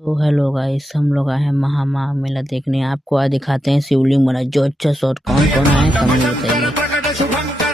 तो hello guys, हम लोग आए हैं महामाया मेला देखने। आपको आज दिखाते हैं शिवलिंग बना जो अच्छा शॉट। कौन कौन आए कमेंट में बताइए।